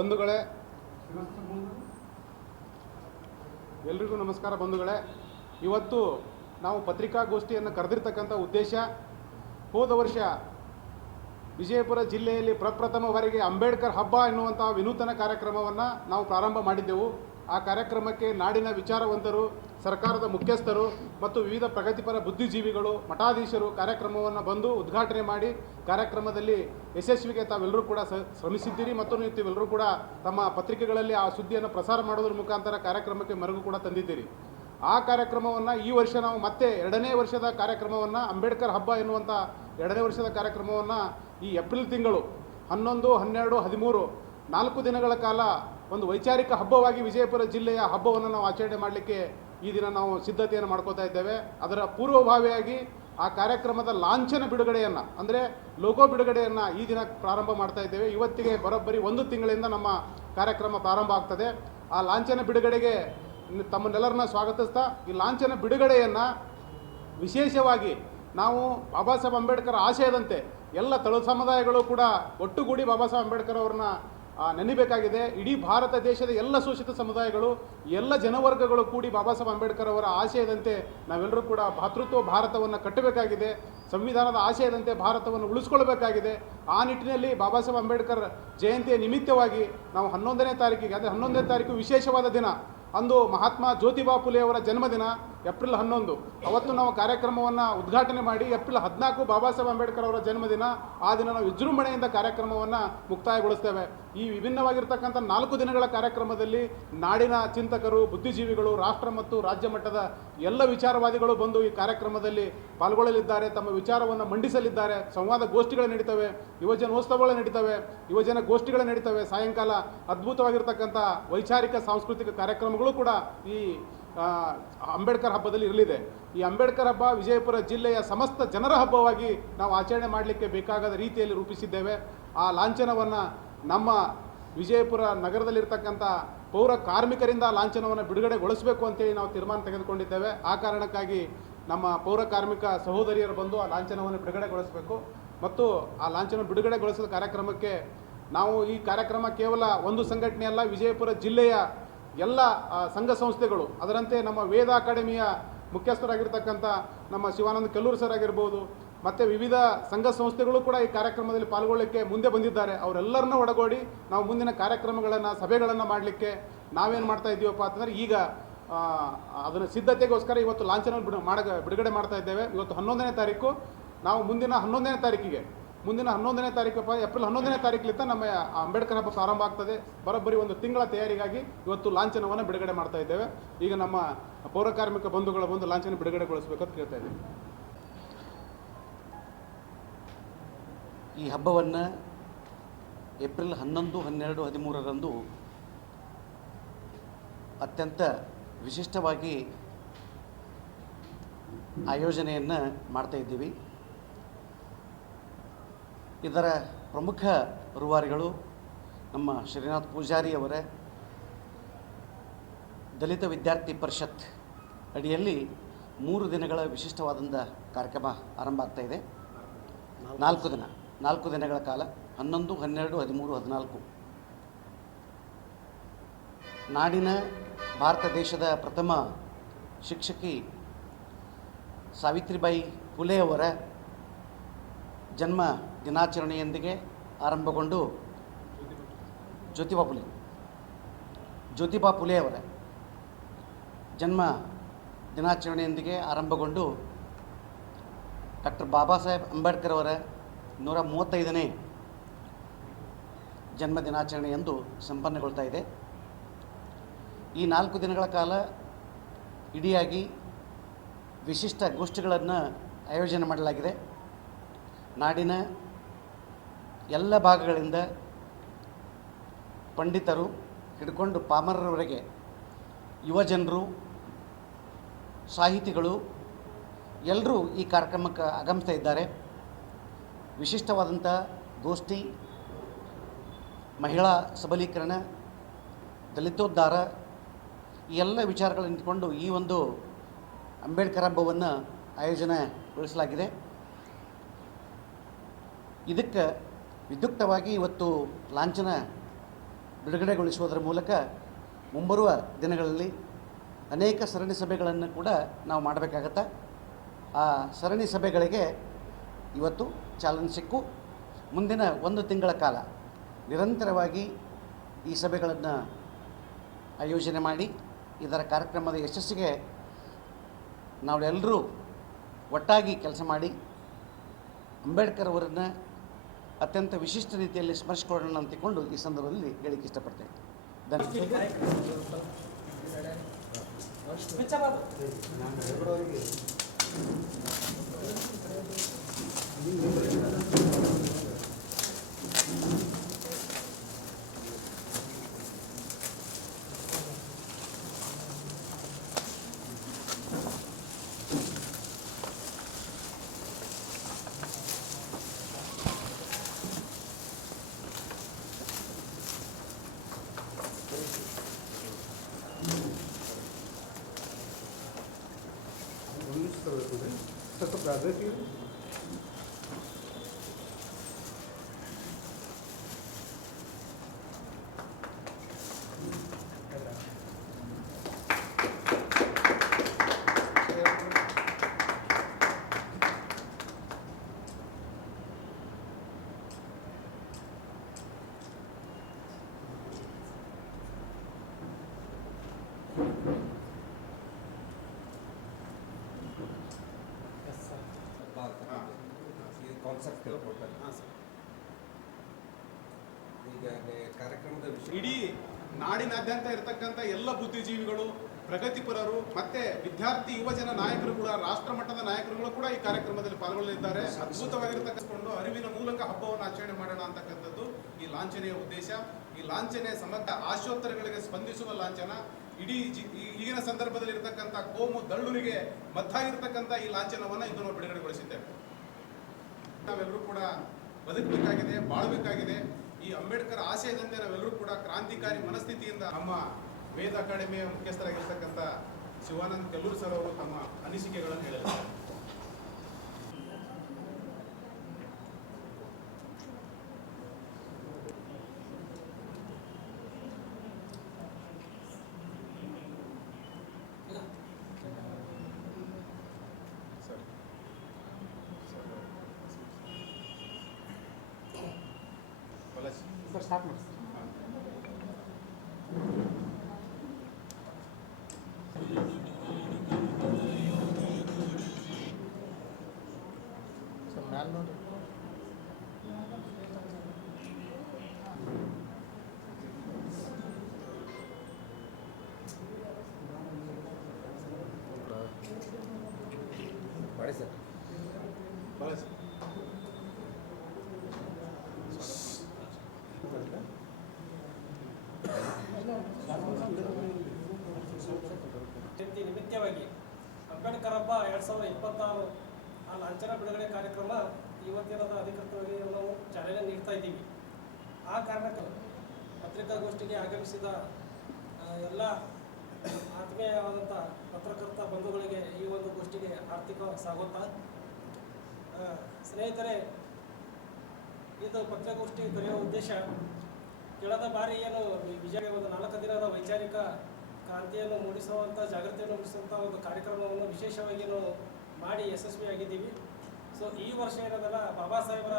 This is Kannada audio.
ಬಂಧುಗಳೇ, ಎಲ್ರಿಗೂ ನಮಸ್ಕಾರ. ಬಂಧುಗಳೇ, ಇವತ್ತು ನಾವು ಪತ್ರಿಕಾಗೋಷ್ಠಿಯನ್ನು ಕರೆದಿರ್ತಕ್ಕಂಥ ಉದ್ದೇಶ, ಹೋದ ವರ್ಷ ವಿಜಯಪುರ ಜಿಲ್ಲೆಯಲ್ಲಿ ಪ್ರಪ್ರಥಮವರೆಗೆ ಅಂಬೇಡ್ಕರ್ ಹಬ್ಬ ಎನ್ನುವಂಥ ವಿನೂತನ ಕಾರ್ಯಕ್ರಮವನ್ನು ನಾವು ಪ್ರಾರಂಭ ಮಾಡಿದ್ದೆವು. ಆ ಕಾರ್ಯಕ್ರಮಕ್ಕೆ ನಾಡಿನ ವಿಚಾರವಂತರು, ಸರ್ಕಾರದ ಮುಖ್ಯಸ್ಥರು ಮತ್ತು ವಿವಿಧ ಪ್ರಗತಿಪರ ಬುದ್ಧಿಜೀವಿಗಳು, ಮಠಾಧೀಶರು ಕಾರ್ಯಕ್ರಮವನ್ನು ಬಂದು ಉದ್ಘಾಟನೆ ಮಾಡಿ ಕಾರ್ಯಕ್ರಮದಲ್ಲಿ ಯಶಸ್ವಿಗೆ ತಾವೆಲ್ಲರೂ ಕೂಡ ಶ್ರಮಿಸಿದ್ದೀರಿ ಮತ್ತು ನೀವೆಲ್ಲರೂ ಕೂಡ ತಮ್ಮ ಪತ್ರಿಕೆಗಳಲ್ಲಿ ಆ ಸುದ್ದಿಯನ್ನು ಪ್ರಸಾರ ಮಾಡೋದ್ರ ಮುಖಾಂತರ ಕಾರ್ಯಕ್ರಮಕ್ಕೆ ಮೆರುಗು ಕೂಡ ತಂದಿದ್ದೀರಿ. ಆ ಕಾರ್ಯಕ್ರಮವನ್ನು ಈ ವರ್ಷ ನಾವು ಮತ್ತೆ 2ನೇ ವರ್ಷದ ಕಾರ್ಯಕ್ರಮವನ್ನು, ಅಂಬೇಡ್ಕರ್ ಹಬ್ಬ ಎನ್ನುವಂಥ 2ನೇ ವರ್ಷದ ಕಾರ್ಯಕ್ರಮವನ್ನು ಈ ಏಪ್ರಿಲ್ ತಿಂಗಳು 11, 12, 13 4 ದಿನಗಳ ಕಾಲ ಒಂದು ವೈಚಾರಿಕ ಹಬ್ಬವಾಗಿ ವಿಜಯಪುರ ಜಿಲ್ಲೆಯ ಹಬ್ಬವನ್ನು ನಾವು ಆಚರಣೆ ಮಾಡಲಿಕ್ಕೆ ಈ ದಿನ ನಾವು ಸಿದ್ಧತೆಯನ್ನು ಮಾಡ್ಕೋತಾ ಇದ್ದೇವೆ. ಅದರ ಪೂರ್ವಭಾವಿಯಾಗಿ ಆ ಕಾರ್ಯಕ್ರಮದ ಲಾಂಛನ ಬಿಡುಗಡೆಯನ್ನು, ಅಂದರೆ ಲೋಗೋ ಬಿಡುಗಡೆಯನ್ನು ಈ ದಿನ ಪ್ರಾರಂಭ ಮಾಡ್ತಾ ಇದ್ದೇವೆ. ಇವತ್ತಿಗೆ ಬರೋಬ್ಬರಿ 1 ತಿಂಗಳಿಂದ ನಮ್ಮ ಕಾರ್ಯಕ್ರಮ ಪ್ರಾರಂಭ ಆಗ್ತದೆ. ಆ ಲಾಂಛನ ಬಿಡುಗಡೆಗೆ ತಮ್ಮನ್ನೆಲ್ಲರನ್ನ ಸ್ವಾಗತಿಸ್ತಾ, ಈ ಲಾಂಛನ ಬಿಡುಗಡೆಯನ್ನು ವಿಶೇಷವಾಗಿ ನಾವು ಬಾಬಾ ಸಾಹೇಬ್ ಅಂಬೇಡ್ಕರ್ ಆಶಯದಂತೆ ಎಲ್ಲ ತಳ ಸಮುದಾಯಗಳು ಕೂಡ ಒಟ್ಟುಗೂಡಿ ಬಾಬಾ ಸಾಹೇಬ್ ಅಂಬೇಡ್ಕರ್ ಅವ್ರನ್ನ ನೆನಬೇಕಾಗಿದೆ. ಇಡೀ ಭಾರತ ದೇಶದ ಎಲ್ಲ ಶೋಷಿತ ಸಮುದಾಯಗಳು, ಎಲ್ಲ ಜನವರ್ಗಗಳು ಕೂಡಿ ಬಾಬಾ ಸಾಹೇಬ್ ಅಂಬೇಡ್ಕರ್ ಅವರ ಆಶಯದಂತೆ ನಾವೆಲ್ಲರೂ ಕೂಡ ಭಾತೃತ್ವ ಭಾರತವನ್ನು ಕಟ್ಟಬೇಕಾಗಿದೆ. ಸಂವಿಧಾನದ ಆಶಯದಂತೆ ಭಾರತವನ್ನು ಉಳಿಸ್ಕೊಳ್ಬೇಕಾಗಿದೆ. ಆ ನಿಟ್ಟಿನಲ್ಲಿ ಬಾಬಾ ಸಾಹೇಬ್ ಅಂಬೇಡ್ಕರ್ ಜಯಂತಿಯ ನಿಮಿತ್ತವಾಗಿ ನಾವು 11ನೇ ತಾರೀಕಿಗೆ, ಅಂದರೆ 11ನೇ ತಾರೀಕು ವಿಶೇಷವಾದ ದಿನ, ಅಂದು ಮಹಾತ್ಮ ಜ್ಯೋತಿಬಾ ಫುಲೆ ಅವರ ಜನ್ಮದಿನ ಏಪ್ರಿಲ್ 11. ಅವತ್ತು ನಾವು ಕಾರ್ಯಕ್ರಮವನ್ನು ಉದ್ಘಾಟನೆ ಮಾಡಿ ಏಪ್ರಿಲ್ 14 ಬಾಬಾ ಸಾಹೇಬ್ ಅಂಬೇಡ್ಕರ್ ಅವರ ಜನ್ಮದಿನ. ಆ ದಿನ ನಾವು ವಿಜೃಂಭಣೆಯಿಂದ ಕಾರ್ಯಕ್ರಮವನ್ನು ಮುಕ್ತಾಯಗೊಳಿಸ್ತೇವೆ. ಈ ವಿಭಿನ್ನವಾಗಿರ್ತಕ್ಕಂಥ 4 ದಿನಗಳ ಕಾರ್ಯಕ್ರಮದಲ್ಲಿ ನಾಡಿನ ಚಿಂತಕರು, ಬುದ್ಧಿಜೀವಿಗಳು, ರಾಷ್ಟ್ರ ಮತ್ತು ರಾಜ್ಯ ಮಟ್ಟದ ಎಲ್ಲ ವಿಚಾರವಾದಿಗಳು ಬಂದು ಈ ಕಾರ್ಯಕ್ರಮದಲ್ಲಿ ಪಾಲ್ಗೊಳ್ಳಲಿದ್ದಾರೆ, ತಮ್ಮ ವಿಚಾರವನ್ನು ಮಂಡಿಸಲಿದ್ದಾರೆ. ಸಂವಾದ ಗೋಷ್ಠಿಗಳು ನಡೀತವೆ, ಯುವಜನೋತ್ಸವಗಳು ನಡೀತವೆ, ಯುವಜನ ಗೋಷ್ಠಿಗಳು ನಡೀತವೆ. ಸಾಯಂಕಾಲ ಅದ್ಭುತವಾಗಿರ್ತಕ್ಕಂಥ ವೈಚಾರಿಕ ಸಾಂಸ್ಕೃತಿಕ ಕಾರ್ಯಕ್ರಮಗಳು ಕೂಡ ಈ ಅಂಬೇಡ್ಕರ್ ಹಬ್ಬದಲ್ಲಿ ಇರಲಿದೆ. ಈ ಅಂಬೇಡ್ಕರ್ ಹಬ್ಬ ವಿಜಯಪುರ ಜಿಲ್ಲೆಯ ಸಮಸ್ತ ಜನರ ಹಬ್ಬವಾಗಿ ನಾವು ಆಚರಣೆ ಮಾಡಲಿಕ್ಕೆ ಬೇಕಾದ ರೀತಿಯಲ್ಲಿ ರೂಪಿಸಿದ್ದೇವೆ. ಆ ಲಾಂಛನವನ್ನು ನಮ್ಮ ವಿಜಯಪುರ ನಗರದಲ್ಲಿರ್ತಕ್ಕಂಥ ಪೌರ ಕಾರ್ಮಿಕರಿಂದ ಲಾಂಛನವನ್ನು ಬಿಡುಗಡೆಗೊಳಿಸಬೇಕು ಅಂತೇಳಿ ನಾವು ತೀರ್ಮಾನ ತೆಗೆದುಕೊಂಡಿದ್ದೇವೆ. ಆ ಕಾರಣಕ್ಕಾಗಿ ನಮ್ಮ ಪೌರ ಕಾರ್ಮಿಕ ಸಹೋದರಿಯರು ಬಂದು ಆ ಲಾಂಛನವನ್ನು ಬಿಡುಗಡೆಗೊಳಿಸಬೇಕು. ಮತ್ತು ಆ ಲಾಂಛನ ಬಿಡುಗಡೆಗೊಳಿಸಿದ ಕಾರ್ಯಕ್ರಮಕ್ಕೆ ನಾವು, ಈ ಕಾರ್ಯಕ್ರಮ ಕೇವಲ ಒಂದು ಸಂಘಟನೆಯಲ್ಲ, ವಿಜಯಪುರ ಜಿಲ್ಲೆಯ ಎಲ್ಲ ಸಂಘ ಸಂಸ್ಥೆಗಳು, ಅದರಂತೆ ನಮ್ಮ ವೇದ ಅಕಾಡೆಮಿಯ ಮುಖ್ಯಸ್ಥರಾಗಿರ್ತಕ್ಕಂಥ ನಮ್ಮ ಶಿವಾನಂದ ಕೆಲ್ಲೂರು ಸರ್ ಆಗಿರ್ಬೋದು, ಮತ್ತು ವಿವಿಧ ಸಂಘ ಸಂಸ್ಥೆಗಳು ಕೂಡ ಈ ಕಾರ್ಯಕ್ರಮದಲ್ಲಿ ಪಾಲ್ಗೊಳ್ಳಲಿಕ್ಕೆ ಮುಂದೆ ಬಂದಿದ್ದಾರೆ. ಅವರೆಲ್ಲರನ್ನ ಒಳಗೂಡಿ ನಾವು ಮುಂದಿನ ಕಾರ್ಯಕ್ರಮಗಳನ್ನು, ಸಭೆಗಳನ್ನು ಮಾಡಲಿಕ್ಕೆ ನಾವೇನು ಮಾಡ್ತಾ ಇದ್ದೀವಪ್ಪ ಅಂತಂದರೆ, ಈಗ ಅದನ್ನು ಸಿದ್ಧತೆಗೋಸ್ಕರ ಇವತ್ತು ಲಾಂಛನವನ್ನು ಬಿಡುಗಡೆ ಮಾಡ್ತಾ ಇದ್ದೇವೆ. ಇವತ್ತು 11ನೇ ತಾರೀಕು. ನಾವು ಮುಂದಿನ 11ನೇ ತಾರೀಕಿಗೆ, ಏಪ್ರಿಲ್ 11ನೇ ತಾರೀಕಿನಿಂದ ನಮ್ಮ ಅಂಬೇಡ್ಕರ್ ಹಬ್ಬ ಪ್ರಾರಂಭ ಆಗ್ತದೆ. ಬರೋಬ್ಬರಿ 1 ತಿಂಗಳ ತಯಾರಿಗಾಗಿ ಇವತ್ತು ಲಾಂಛನವನ್ನು ಬಿಡುಗಡೆ ಮಾಡ್ತಾ ಇದ್ದೇವೆ. ಈಗ ನಮ್ಮ ಪೌರಕಾರ್ಮಿಕ ಬಂಧುಗಳ ಬಂದು ಲಾಂಛನ ಬಿಡುಗಡೆಗೊಳಿಸಬೇಕಂತ ಕೇಳ್ತಾ ಇದ್ದೀವಿ. ಈ ಹಬ್ಬವನ್ನು ಏಪ್ರಿಲ್ 11, 12, 13ರಂದು ಅತ್ಯಂತ ವಿಶಿಷ್ಟವಾಗಿ ಆಯೋಜನೆಯನ್ನು ಮಾಡ್ತಾ ಇದ್ದೀವಿ. ಇದರ ಪ್ರಮುಖ ರೂವಾರಿಗಳು ನಮ್ಮ ಶ್ರೀನಾಥ್ ಪೂಜಾರಿ ಅವರ ದಲಿತ ವಿದ್ಯಾರ್ಥಿ ಪರಿಷತ್ ಅಡಿಯಲ್ಲಿ 3 ದಿನಗಳ ವಿಶಿಷ್ಟವಾದಂಥ ಕಾರ್ಯಕ್ರಮ ಆರಂಭ ಆಗ್ತಾ ಇದೆ. 4 ದಿನಗಳ ಕಾಲ, 11, 12, 13, 14. ನಾಡಿನ ಭಾರತ ದೇಶದ ಪ್ರಥಮ ಶಿಕ್ಷಕಿ ಸಾವಿತ್ರಿಬಾಯಿ ಫುಲೆ ಅವರ ಜನ್ಮ ದಿನಾಚರಣೆಯೊಂದಿಗೆ ಆರಂಭಗೊಂಡು, ಜ್ಯೋತಿಬಾ ಫುಲೆ ಅವರ ಜನ್ಮ ದಿನಾಚರಣೆಯೊಂದಿಗೆ ಆರಂಭಗೊಂಡು ಡಾಕ್ಟರ್ ಬಾಬಾ ಸಾಹೇಬ್ ಅಂಬೇಡ್ಕರ್ ಅವರ 135ನೇ ಜನ್ಮ ದಿನಾಚರಣೆಯಂದು ಸಂಪನ್ನಗೊಳ್ತಾ ಇದೆ. ಈ 4 ದಿನಗಳ ಕಾಲ ಇಡಿಯಾಗಿ ವಿಶಿಷ್ಟ ಗೋಷ್ಠಿಗಳನ್ನು ಆಯೋಜನೆ ಮಾಡಲಾಗಿದೆ. ನಾಡಿನ ಎಲ್ಲ ಭಾಗಗಳಿಂದ ಪಂಡಿತರು ಹಿಡ್ಕೊಂಡು ಪಾಮರರವರೆಗೆ, ಯುವಜನರು, ಸಾಹಿತಿಗಳು ಎಲ್ಲರೂ ಈ ಕಾರ್ಯಕ್ರಮಕ್ಕೆ ಆಗಮಿಸ್ತಾ ಇದ್ದಾರೆ. ವಿಶಿಷ್ಟವಾದಂಥ ಗೋಷ್ಠಿ, ಮಹಿಳಾ ಸಬಲೀಕರಣ, ದಲಿತೋದ್ಧಾರ, ಈ ಎಲ್ಲ ವಿಚಾರಗಳನ್ನು ಇಟ್ಕೊಂಡು ಈ ಒಂದು ಅಂಬೇಡ್ಕರ್ ಹಬ್ಬವನ್ನು ಆಯೋಜನೆಗೊಳಿಸಲಾಗಿದೆ. ಇದಕ್ಕೆ ವಿದ್ಯುಕ್ತವಾಗಿ ಇವತ್ತು ಲಾಂಛನ ಬಿಡುಗಡೆಗೊಳಿಸುವುದರ ಮೂಲಕ ಮುಂಬರುವ ದಿನಗಳಲ್ಲಿ ಅನೇಕ ಸರಣಿ ಸಭೆಗಳನ್ನು ಕೂಡ ನಾವು ಮಾಡಬೇಕಾಗತ್ತೆ. ಆ ಸರಣಿ ಸಭೆಗಳಿಗೆ ಇವತ್ತು ಚಾಲನೆ ಸಿಕ್ಕು ಮುಂದಿನ 1 ತಿಂಗಳ ಕಾಲ ನಿರಂತರವಾಗಿ ಈ ಸಭೆಗಳನ್ನು ಆಯೋಜನೆ ಮಾಡಿ ಇದರ ಕಾರ್ಯಕ್ರಮದ ಯಶಸ್ಸಿಗೆ ನಾವೆಲ್ಲರೂ ಒಟ್ಟಾಗಿ ಕೆಲಸ ಮಾಡಿ ಅಂಬೇಡ್ಕರ್ ಅವರನ್ನು ಅತ್ಯಂತ ವಿಶಿಷ್ಟ ರೀತಿಯಲ್ಲಿ ಸ್ಮರಿಸಿಕೊಳ್ಳೋಣ ಅಂತಿಕೊಂಡು ಈ ಸಂದರ್ಭದಲ್ಲಿ ಹೇಳಿಕ್ಕೆ ಇಷ್ಟಪಡ್ತೇನೆ. ಕಾನ್ಸೆಪ್ಟ್ ಕೊಡ್ತಾರೆ. ಈಗ ಕಾರ್ಯಕ್ರಮದ ವಿಷಯ ಇಡೀ ನಾಡಿನಾದ್ಯಂತ ಇರತಕ್ಕಂಥ ಎಲ್ಲ ಬುದ್ಧಿಜೀವಿಗಳು, ಪ್ರಗತಿಪರರು ಮತ್ತೆ ವಿದ್ಯಾರ್ಥಿ ಯುವಜನ ನಾಯಕರು ಕೂಡ, ರಾಷ್ಟ್ರ ಮಟ್ಟದ ನಾಯಕರುಗಳು ಕೂಡ ಈ ಕಾರ್ಯಕ್ರಮದಲ್ಲಿ ಪಾಲ್ಗೊಳ್ಳಲಿದ್ದಾರೆ. ಅದ್ಭುತವಾಗಿರತಕ್ಕಂಥ ಅರಿವಿನ ಮೂಲಕ ಹಬ್ಬವನ್ನು ಆಚರಣೆ ಮಾಡೋಣ ಅಂತಕ್ಕಂಥದ್ದು ಈ ಲಾಂಛನೆಯ ಉದ್ದೇಶ. ಈ ಲಾಂಛನೆ ಸಮಗ್ರ ಆಶೋತ್ತರಗಳಿಗೆ ಸ್ಪಂದಿಸುವ ಲಾಂಛನ. ಇಡೀ ಈಗಿನ ಸಂದರ್ಭದಲ್ಲಿ ಇರತಕ್ಕಂಥ ಕೋಮು ದಳ್ಳುರಿಗೆ ಮದ್ದಾಗಿರ್ತಕ್ಕಂಥ ಈ ಲಾಂಛನವನ್ನು ಇಂದು ನಾವು ಬಿಡುಗಡೆಗೊಳಿಸಿದ್ದೇವೆ. ನಾವೆಲ್ಲರೂ ಕೂಡ ಬದುಕಬೇಕಾಗಿದೆ, ಬಾಳಬೇಕಾಗಿದೆ. ಈ ಅಂಬೇಡ್ಕರ್ ಆಶಯದಂತೆ ನಾವೆಲ್ಲರೂ ಕೂಡ ಕ್ರಾಂತಿಕಾರಿ ಮನಸ್ಥಿತಿಯಿಂದ ನಮ್ಮ ವೇದ ಅಕಾಡೆಮಿಯ ಮುಖ್ಯಸ್ಥರಾಗಿರ್ತಕ್ಕಂಥ ಶಿವಾನಂದ ಕೆಲ್ಲೂರು ಸರ್ ಅವರು ತಮ್ಮ ಅನಿಸಿಕೆಗಳನ್ನು ಹೇಳಿದ್ದಾರೆ. ಸರ್ ಸ್ಟಾರ್ಟ್ ಮಾಡಿ ಸರ್ ಮ್ಯಾಲ್ ನೋಡಿ. ಮಾಡಿ ಸರ್. ಜಯಂತಿ ನಿಮಿತ್ತವಾಗಿ ಅಂಬೇಡ್ಕರ್ ಹಬ್ಬ 2026 ಆ ಲಾಂಛನ ಬಿಡುಗಡೆ ಕಾರ್ಯಕ್ರಮ ಇವತ್ತಿನದ ಅಧಿಕೃತವಾಗಿ ನಾವು ಚಾಲನೆ ನೀಡ್ತಾ ಇದ್ದೀವಿ. ಆ ಕಾರಣಕ್ಕೆ ಪತ್ರಿಕಾಗೋಷ್ಠಿಗೆ ಆಗಮಿಸಿದ ಎಲ್ಲ ಆತ್ಮೀಯವಾದಂಥ ಪತ್ರಕರ್ತ ಬಂಧುಗಳಿಗೆ ಈ ಒಂದು ಗೋಷ್ಠಿಗೆ ಆರ್ಥಿಕ ಸ್ವಾಗತ. ಸ್ನೇಹಿತರೆ, ಇದು ಪತ್ರಿಕಾಗೋಷ್ಠಿ ಕರೆಯುವ ಉದ್ದೇಶ ಕಳೆದ ಬಾರಿ ಏನು ವಿಜಯ ಒಂದು 4 ದಿನದ ವೈಚಾರಿಕ ಕ್ರಾಂತಿಯನ್ನು ಮೂಡಿಸುವಂಥ, ಜಾಗೃತಿಯನ್ನು ಮೂಡಿಸುವಂಥ ಒಂದು ಕಾರ್ಯಕ್ರಮವನ್ನು ವಿಶೇಷವಾಗಿ ನಾವು ಮಾಡಿ ಯಶಸ್ವಿಯಾಗಿದ್ದೀವಿ. ಸೊ ಈ ವರ್ಷ ಏನದಲ್ಲ ಬಾಬಾ ಸಾಹೇಬರ